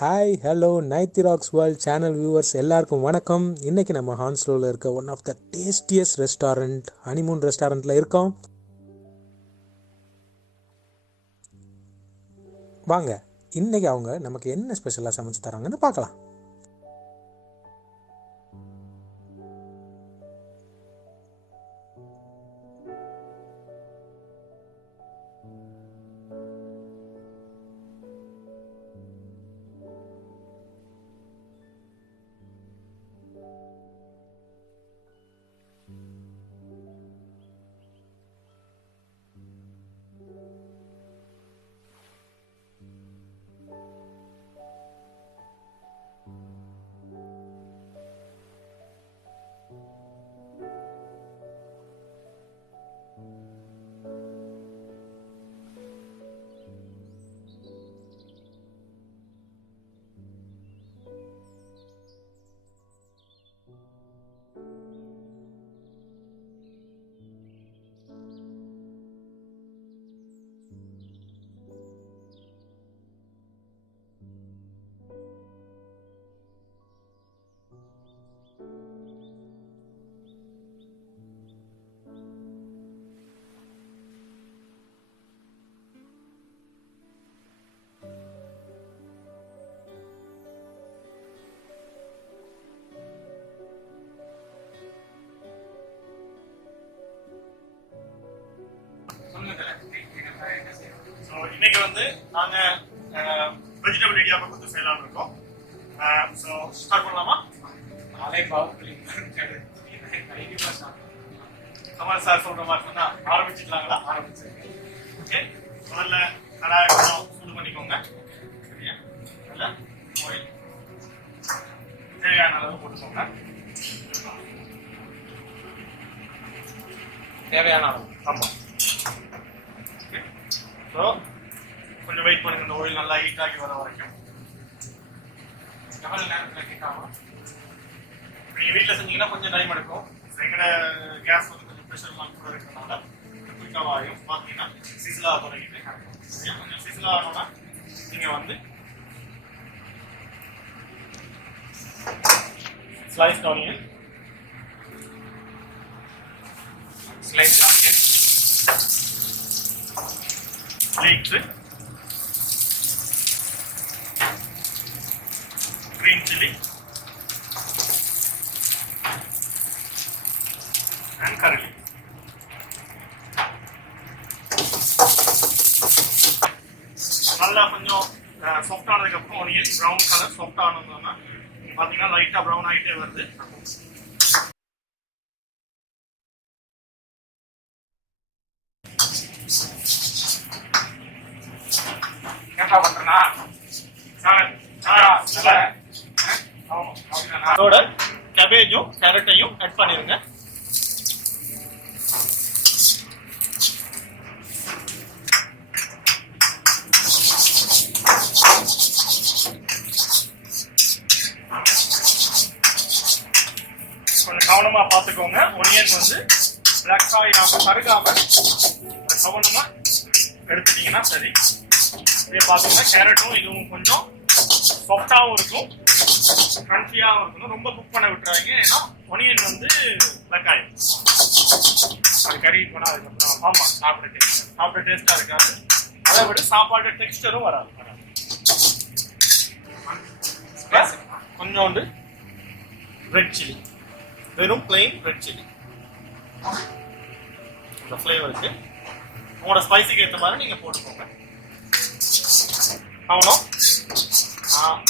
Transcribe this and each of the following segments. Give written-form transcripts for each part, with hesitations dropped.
Hi hello நைத்தி rocks world channel viewers எல்லாருக்கும் வணக்கம். இன்றைக்கி நம்ம ஹான்ஸ்லோவில் இருக்க one of the tastiest restaurant honeymoon ரெஸ்டாரண்ட்டில் இருக்கோம். வாங்க இன்றைக்கி அவங்க நமக்கு என்ன ஸ்பெஷலாக சமைச்சு தராங்கன்னு பார்க்கலாம். இன்னைக்கு வந்து நாங்க வெஜிடபிள் இடியாப்பா கொடுத்து செய்யலாம்னு இருக்கோம். ஸோ ஸ்டார்ட் பண்ணலாமா? கமல் சார் சொல்ற மாதிரி சொன்னா ஆரம்பிச்சுக்கலாங்களா? ஓகே, முதல்ல கடாயை சூடு பண்ணிக்கோங்க. சரியா? அதில் ஆயில் தேவையான அளவு போட்டுக்கோங்க. தேவையான அளவு. ஆமாம். ஸோ கொஞ்சம் வெயிட் பண்ணுங்க, இந்த ஆயில் நல்லா ஹீட் ஆகி வர வரைக்கும். எவ்வளோ நேரத்தில் ஹீட் ஆகும்? நீங்கள் வீட்டில் செஞ்சீங்கன்னா கொஞ்சம் டைம் எடுக்கும். எங்கட கேஸ் வந்து கொஞ்சம் ப்ரெஷர்லாம் கூட இருக்கிறதுனால குயிக்காக ஆகும். பார்த்தீங்கன்னா சிசிலா தொடங்கிட்டு கொஞ்சம் சிசிலா ஆனோன்னா நீங்கள் வந்து sliced onion leeks, green chili and curry leaf. நல்லா கொஞ்சம் சாஃப்ட் ஆனதுக்கு அப்புறம் ஆனியன் ப்ரௌன் கலர் சாஃப்ட் ஆனதுன்னா பார்த்தீங்கன்னா லைட்டாக ப்ரௌன் ஆகிட்டே வருது. அதோட கேபேஜும் கேரட்டையும் ஆட் பண்ணிருங்க. கொஞ்சம் கவனமா பார்த்துக்கோங்க. ஒனியன் வந்து பிளாக் ஆகிடாம கருகாம கவனமா எடுத்துட்டீங்கன்னா சரி. இதே பார்த்தீங்கன்னா கேரட்டும் இதுவும் கொஞ்சம் சாஃப்டாகவும் இருக்கும், கிரன்ச்சியாகவும் இருக்கணும். ரொம்ப குக் பண்ண விட்டுறாங்க, ஏன்னா ஒனியன் வந்து பிளாக் ஆகிடும். அது கறி போனால் அதுக்கப்புறம் ஆமாம் சாப்பிட டேஸ்டாக இருக்காது. அதை விட சாப்பாடு டெக்ஸ்டரும் வராது. கொஞ்சோண்டு ரெட் சில்லி, வெறும் பிளெயின் ரெட் சில்லி. இந்த ஃப்ளேவருக்கு உங்களோட ஸ்பைஸுக்கு ஏற்ற மாதிரி நீங்கள் போட்டுக்கோங்க. அவ்வளோ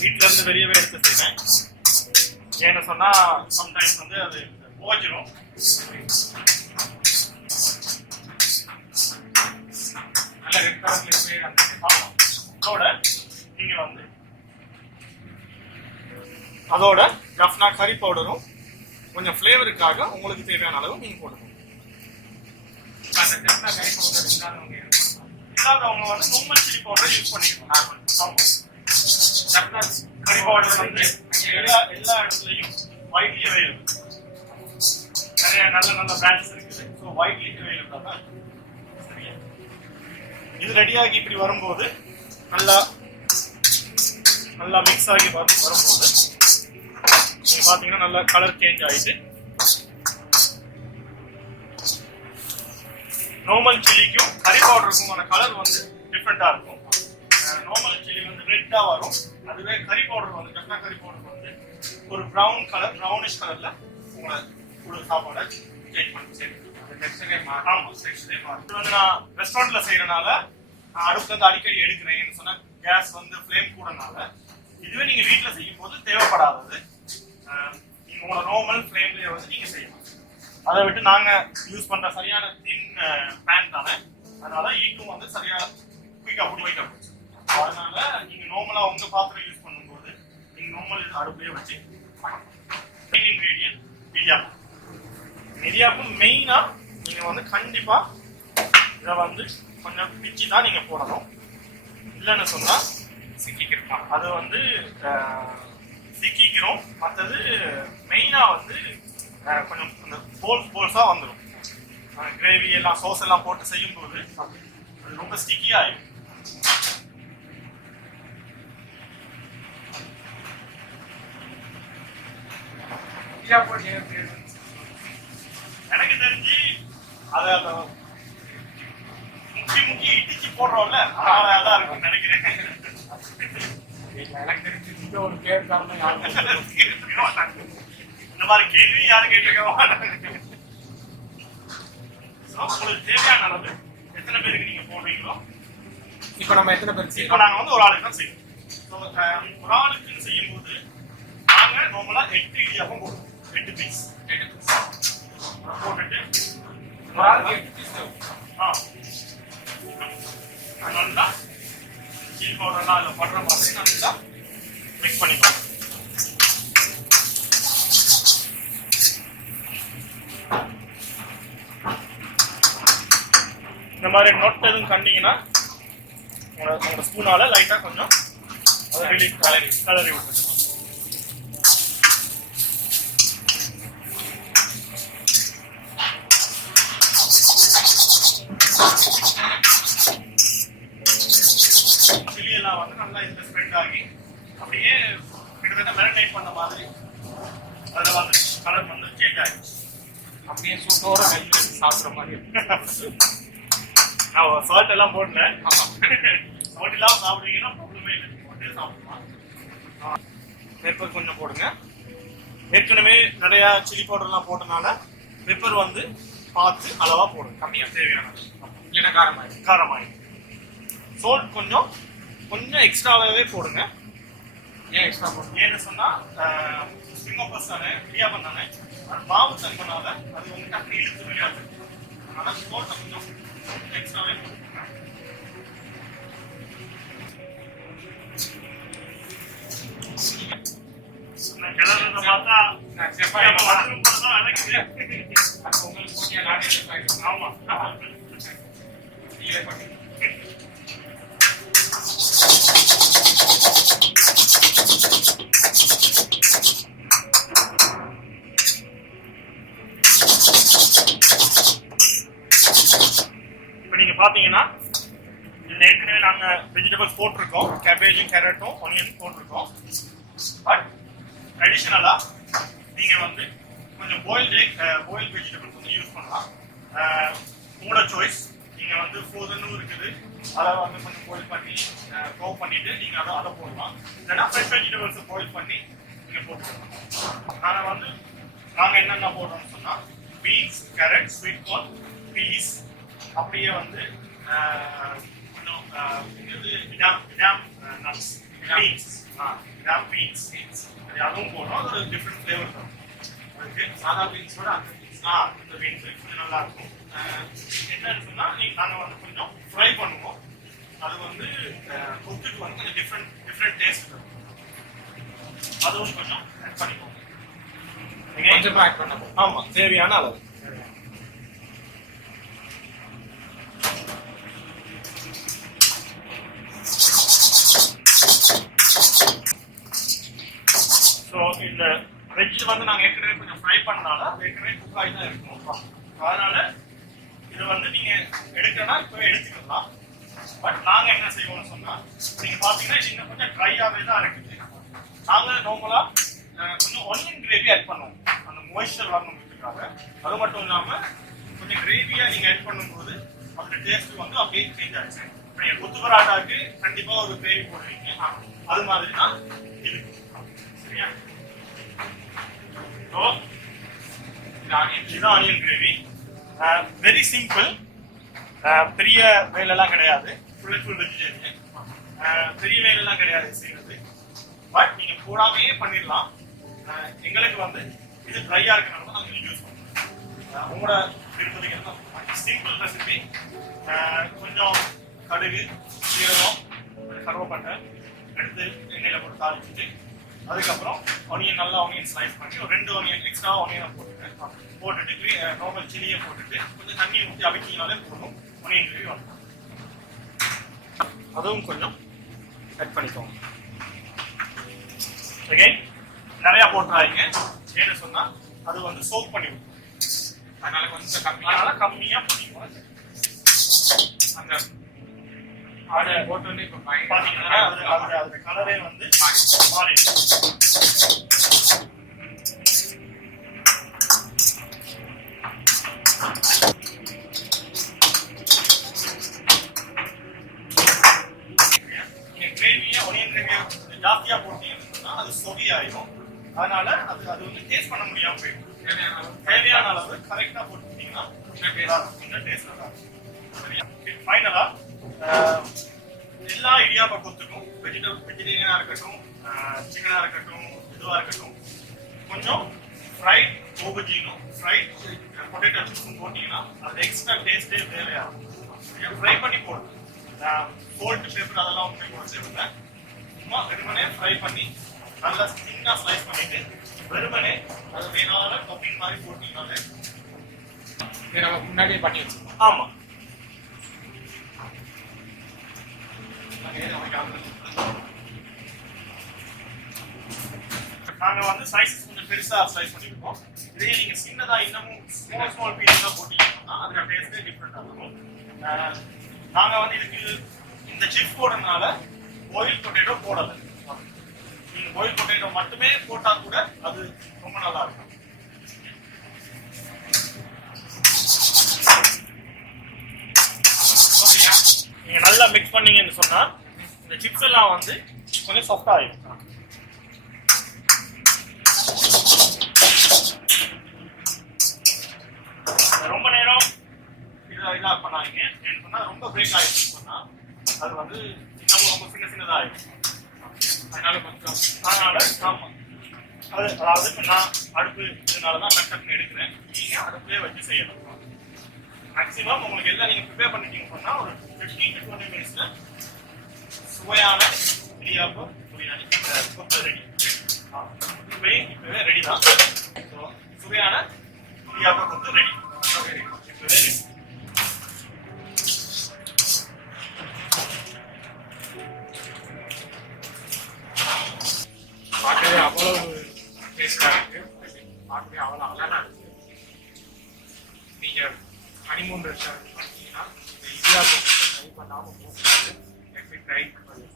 வீட்டில இருந்து வெளியவே எடுத்து செய்வேன். ஏன்னு சொன்னா சம்டைம்ஸ் வந்து அது போச்சிடும். நல்ல ரெட் கலர்ல அதோட நீங்க வந்து அதோட ரஃப்னா கறி பவுடரும் கொஞ்சம் ஃப்ளேவருக்காக உங்களுக்கு தேவையான அளவு நீங்க போட்டுக்கோங்க. அந்த ரஃப்னா கறி பவுடர் இல்லாதவங்க வந்து நார்மல் சில்லி பவுடர் யூஸ் பண்ணிக்கணும். கறி பவுடர் வந்து எல்லா இடத்துலையும் வைட்லி அவைலபிள். நிறைய நல்ல பிராண்ட்ஸ் இருக்குது. ஸோ வைட்லி அவைலபிள் தான். சரியா? இது ரெடியாகி இப்படி வரும்போது நல்லா நல்லா மிக்ஸ் ஆகி வரும்போது நீங்க பாத்தீங்கன்னா நல்லா கலர் சேஞ்ச் ஆயிட்டு நார்மல் சில்லிக்கும் கறி பவுடருக்குமான கலர் வந்து டிஃப்ரெண்டா இருக்கும். நார்மல் சில்லி வந்து ரெட்டா வரும், அதுவே கறி பவுடர் வந்து கஷ்டா கறி பவுடர் வந்து ஒரு ப்ரௌன் கலர் ப்ரௌனிஷ் கலர்ல உங்களை ஒரு சாப்பாடை சேஞ்ச் பண்ணி சரி நான் ரெஸ்டாரண்ட்ல செய்யறதுனால நான் அடுப்புல இருந்து அடிக்கடி எடுக்கிறேன் சொன்னா கேஸ் வந்து ஃப்ளேம் கூடனால இதுவே நீங்க வீட்டுல செய்யும் போது தேவைப்படாதது. நீங்க உங்களோட நார்மல் ஃப்ளேம்லயே வந்து நீங்க செய்யலாம். அதை விட்டு நாங்க யூஸ் பண்ற சரியான தின் பேன் தானே, அதனால ஈக்கும் வந்து சரியான குயிக்கா பிடிக்கும். அதனால நீங்க நார்மலா உங்க பாத்திரம் யூஸ் பண்ணும்போது நீங்க நார்மல் அடுப்புலயே வச்சு மெயின் இன்கிரீடியன்ட் இடியாப்பம். இடியாப்பம் மெயினா நீங்க வந்து கண்டிப்பா இதை வந்து கொஞ்சம் பிச்சு தான் நீங்க போடணும். இல்லைன்னு சொன்னா சிக்கிக்கிறோம், அது வந்து சிக்கிக்கிறோம். மற்றது மெயினா வந்து கொஞ்சம் அந்த போல்ஸா வந்துடும். கிரேவி எல்லாம் சோஸ் எல்லாம் போட்டு செய்யும் போது அது ரொம்ப ஸ்டிக்கி ஆயிடும். எனக்கு தெரிஞ்சு அதை முக்கி இடிச்சு போடுறோம்ல, அதான் இருக்கும் நினைக்கிறேன். எனக்கு தெரிஞ்சு ஒரு பேர் காரணம் இந்த மாதிரி கேள்வி யாரும் கேட்டிருக்க. உங்களுக்கு தேவையான அளவு எத்தனை பேருக்கு நீங்க போடுறீங்களோ, இப்ப நம்ம எத்தனை பேருக்கு இப்ப நாங்க வந்து ஒரு ஆளுக்கு தான் செய்வோம். ஒரு ஆளுக்கு செய்யும் போது நாங்க நார்மலா 8 இடியாப்பம் போடுவோம். 8 பீஸ் போட்டுட்டு ஒரு ஆளுக்கு 8 பீஸ் நல்லா சீல் பவுடர்லாம் அதில் படுற மாதிரி நல்லா மிக்ஸ் பண்ணிக்கலாம். இந்த மாதிரி நொட் எதுவும் கண்டிங்கன்னா உங்களோட ஸ்பூனால லைட்டா கொஞ்சம் கலரி விட்டுருக்கோம். சில்லி எல்லாம் வந்து நல்லா இதுல ஸ்ப்ரெட் ஆகி அப்படியே கிட்டத்தட்ட மேரினேட் பண்ண மாதிரி அதில் வந்து கலர் வந்து சேஞ்ச் ஆகிடுச்சு. அப்படியே சூட்டோட சாப்பிட்ற மாதிரி நான் சால்ட் எல்லாம் போடல. சால்ட் இல்லாம சாப்பிடுவீங்கன்னா ப்ராப்ளமே இல்லை, போட்டே சாப்பிடலாம். பெப்பர் கொஞ்சம் போடுங்க. ஏற்கனவே நிறைய சில்லி பவுடர்லாம் போட்டனால பெப்பர் வந்து பார்த்து அளவா போடுங்க, கம்மியா தேவையானது, இல்லைன்னா காரமாயிடும். சால்ட் கொஞ்சம் கொஞ்சம் எக்ஸ்ட்ராவே போடுங்க. ஏன் எக்ஸ்ட்ரா போடுங்க? ஏன்னு சொன்னா ஸ்பிரிங் தானே, இடியாப்பம் தானே, மாவு தன்மைனால அது வந்து டக்குனு இழுத்து விளையாது. அதனால சால்ட்டை கொஞ்சம் எக்ஸ்ட்ராவே போடுங்க. கிளறத பார்த்தா ஆமா இப்ப நீங்க பாத்தீங்கன்னா இதுல ஏற்கனவே நாங்க வெஜிடபிள்ஸ் போட்டிருக்கோம், கேபேஜும் கேரட்டும் ஆனியன் போட்டிருக்கோம். பட் அடிஷனலா நீங்க வந்து கொஞ்சம் பாயில் வெஜிடபிள்ஸ் வந்து யூஸ் பண்ணலாம். உங்களோட சாய்ஸ். நீங்க வந்து ஃப்ரோசனும் இருக்குது, அதை வந்து கொஞ்சம் பாயில் பண்ணி க்ளோ பண்ணிட்டு நீங்க அதை போடலாம். இல்லைன்னா ஃப்ரெஷ் வெஜிடபிள்ஸ் பாயில் பண்ணி நீங்க போட்டுக்கலாம். நாங்க என்னென்ன போடுறோம்னு சொன்னா beans, carrot, sweet corn, peas, அப்படியே வந்து கொஞ்சம் நட்ஸ், பீன்ஸ் அதுவும் போடுறோம். அது ஒரு டிஃப்ரெண்ட் ஃப்ளேவர் தான். அதுக்கு சாதா பீன்ஸோட அந்த பீன்ஸ் கொஞ்சம் நல்லா இருக்கும். என்னன்னு சொன்னா நாங்கள் வந்து கொஞ்சம் ஃப்ரை பண்ணுவோம். அது வந்து கொத்துக்கு வந்து கொஞ்சம் டிஃப்ரெண்ட் டேஸ்ட் இருக்கும். அதுவும் கொஞ்சம் ஆட் பண்ணிக்கோங்க. ஆமா, தேவையான அளவு. இந்த வெஜ் வந்து நாங்க ஏற்கனவே கொஞ்சம் ஃப்ரை பண்ணனால ஏற்கனவே குக் ஆகி தான் இருக்கும். அதனால இது வந்து நீங்க எடுக்கணும்னா இப்போ எடுத்துக்கலாம். பட் நாங்க என்ன செய்வோம்னு சொன்னா நீங்க பாத்தீங்கன்னா இது இன்னும் கொஞ்சம் ட்ரையாவே தான் இருக்குது. நாங்க நார்மலா கொஞ்சம் ஒனியன் கிரேவி ஆட் பண்ணுவோம் அந்த மொய்ஸ்சர் வரணுங்கிறதுக்காக. அது மட்டும் இல்லாம கொஞ்சம் கிரேவியா நீங்க ஆட் பண்ணும்போது அதோட டேஸ்ட் வந்து அப்படியே சேஞ்ச் ஆச்சு. இப்போ நீங்க கொத்து பராட்டாக்கு கண்டிப்பா ஒரு கிரேவி போடுவீங்க, அது மாதிரி தான் இது. சரியா? ஸோ இதுதான் ஆனியன் கிரேவி. வெரி சிம்பிள், பெரிய வேலைலாம் கிடையாது. ஃபுல் அண்ட் ஃபுல் வெஜிடேரியன், பெரிய வேலைலாம் கிடையாது செய்யறது. பட் நீங்க போடாமையே பண்ணிடலாம். எங்களுக்கு வந்து இது ட்ரையா இருக்கனால நாங்கள் யூஸ் பண்ணுறோம். உங்களோட விருப்பத்துக்கு சிம்பிள் ரெசிபி. கொஞ்சம் கடுகு, சீரகம், கருவேப்பட்டை எடுத்து எண்ணெயில் போட்டு தாளிச்சுட்டு அதுக்கப்புறம் ஆனியன் ஸ்லைஸ் பண்ணி ஒரு 2 ஆனியன் எக்ஸ்ட்ரா ஆனியனை போட்டுட்டு நார்மல் சில்லியை போட்டுட்டு கொஞ்சம் தண்ணியை ஊற்றி அவிச்சிங்கனாலே போதும். ஆனியன் கிரேவி வந்துடும். அதுவும் கொஞ்சம் கட் பண்ணிக்கோங்க. அகைன் நிறைய போட்டுறாங்க, ஏன்னு சொன்னா அது வந்து சோக் பண்ணி விடும். அதனால கொஞ்சம் கம்மியா பண்ணிக்கோங்க. அந்த ஆடை போட்டோன்னு இப்போ பார்த்தீங்கன்னா அதோட கலரே வந்து மாறிடும். ஜாஸ்தியா போட்டீங்கன்னா அது சொகியாயிடும். அதனால அது வந்து டேஸ்ட் பண்ண முடியாம போயிடும். தேவையான அளவு கரெக்டா போட்டுட்டீங்கன்னா கொஞ்சம் டேஸ்ட் நல்லா இருக்கும். சரியா? ஃபைனலா எல்லா இடியாப்ப கொத்துக்கும் வெஜிடேரியனா இருக்கட்டும், சிக்கனா இருக்கட்டும், இதுவா இருக்கட்டும், கொஞ்சம் ஃப்ரைட் ஓபஜினும் ஃப்ரைட் பொட்டேட்டோ சிப்ஸும் போட்டீங்கன்னா அது எக்ஸ்ட்ரா டேஸ்டே வேலையாகும். ஃப்ரை பண்ணி போடணும். கோல்ட் பேப்பர் அதெல்லாம் ஒன்றுமே போட தேவையில்லை. சும்மா வெறுமனே ஃப்ரை பண்ணி நல்லா சின்ன ஸ்லைஸ் பண்ணிட்டு வெறுமனே அது வேணாலும் டொப்பிங் மாதிரி போட்டீங்கன்னாலே நம்ம முன்னாடியே பண்ணி வச்சுக்கோம். ஆமா, நாங்க வந்து ஸ்லைசஸ் கொஞ்சம் பெருசா ஸ்லைஸ் பண்ணிருக்கோம். இதே நீங்க சின்னதா இன்னமும் ஸ்மால் பீஸா போட்டீங்கன்னா அதோட டேஸ்டே டிஃப்ரெண்டா இருக்கும். நாங்க வந்து இதுக்கு இந்த சிப் போடுறதுனால பாயில் பொட்டேட்டோ போடலை. நீங்க பாயில் பொட்டேட்டோ மட்டுமே போட்டா கூட அது ரொம்ப நல்லா இருக்கும். நீங்க நல்லா மிக்ஸ் பண்ணீங்கன்னு சொன்னா இந்த சிப்ஸ் எல்லாம் வந்து கொஞ்சம் சாஃப்டா ஆயிடும். ரொம்ப நேரம் இதா பண்ணாதீங்க. எனக்கு சொன்னா ரொம்ப பிரேக் ஆயிடுச்சு சொன்னா அது வந்து இன்னமும் ரொம்ப சின்னதா ஆயிடும். அதனால கொஞ்சம் ஆமா, அதாவது இப்போ நான் அடுப்பு இதனாலதான் மெட்டப்னு எடுக்கிறேன். நீங்க அடுப்புலேயே வச்சு செய்யணும். மேக்ஸிமம் உங்களுக்கு எல்லாம் நீங்க ப்ரிப்பேர் பண்ணிட்டீங்க சொன்னா ஒரு 15 to 20 மினிட்ஸ்ல சுவையான இடியாப்பம் பிரியாணி கொத்து ரெடி. இப்பவே ரெடி தான். சுவையான இடியாப்பம் கொத்து ரெடி. இப்பவே ரெடி. பார்க்கவே அவ்வளவு டேஸ்டா இருக்கு. பார்க்கவே அவ்வளோ அழகா இருக்கு. நீங்க ஹனிமூன் ரெஸ்டாரண்ட் பார்த்தீங்கன்னா இந்த இடியாப்பம் ட்ரை பண்ணாமல் போகக்கூடாது. எப்படி ட்ரை பண்ணுவோம்.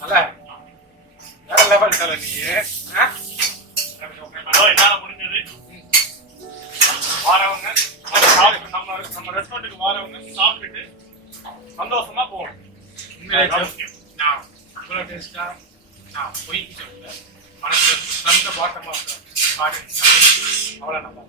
நல்லா வேற லெவல் தர நீங்க. என்னால முடிஞ்சது வாரவங்க நம்ம ரெஸ்டாரண்ட்டுக்கு வாரவங்க சாப்பிட்டுட்டு சந்தோஷமா போகணும். நான் இவ்வளோ டேஸ்டா நான் போயிட்டு சொல்லுவேன். மனசுல சந்த பாட்டமாக அவ்வளோ நல்லா